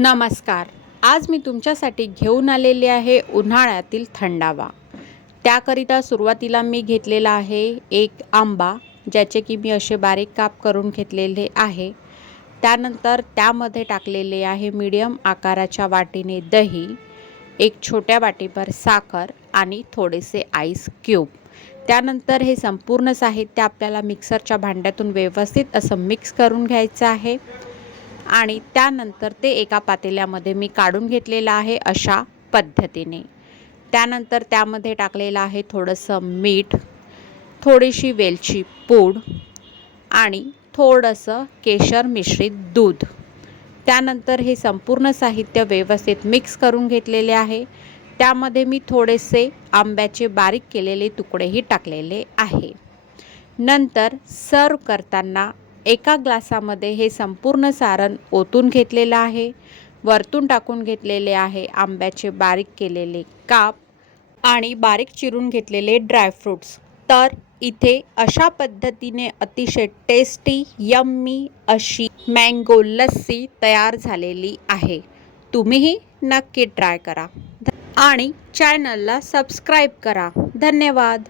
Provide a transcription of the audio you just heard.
नमस्कार. आज मी तुमच्यासाठी घेऊन आलेले आहे उन्हाळ्यातील थंडावा. त्याकरिता सुरुवातीला मी घेतलेला आहे एक आंबा, ज्याचे की मी असे बारीक काप करून घेतलेले आहे. त्यानंतर त्यामध्ये टाकलेले आहे मीडियम आकाराच्या वाटीने दही, एक छोट्या वाटीभर साखर आणि थोडेसे आईस क्यूब. त्यानंतर हे संपूर्ण साहित्य आपल्याला मिक्सरच्या भांड्यातून व्यवस्थित असं मिक्स करून घ्यायचं आहे आणि त्यानंतर ते एका पातेल्यामध्ये मी काढून घेतलेलं आहे अशा पद्धतीने. त्यानंतर त्यामध्ये टाकलेलं आहे थोडंसं मीठ, थोडीशी वेलची पूड आणि थोडंसं केशर मिश्रित दूध. त्यानंतर हे संपूर्ण साहित्य व्यवस्थित मिक्स करून घेतलेले आहे. त्यामध्ये मी थोडेसे आंब्याचे बारीक केलेले तुकडेही टाकलेले आहे. नंतर सर्व करताना एका ग्लासामध्ये हे संपूर्ण सारण ओतून घेतलेलं आहे. वरतून टाकून घेतलेले आहे आंब्याचे बारीक केलेले काप आणि बारीक चिरून घेतलेले ड्रायफ्रूट्स. तर इथे अशा पद्धतीने अतिशय टेस्टी यम्मी अशी मँगो लस्सी तयार झालेली आहे. तुम्हीही नक्की ट्राय करा आणि चॅनलला सबस्क्राईब करा. धन्यवाद.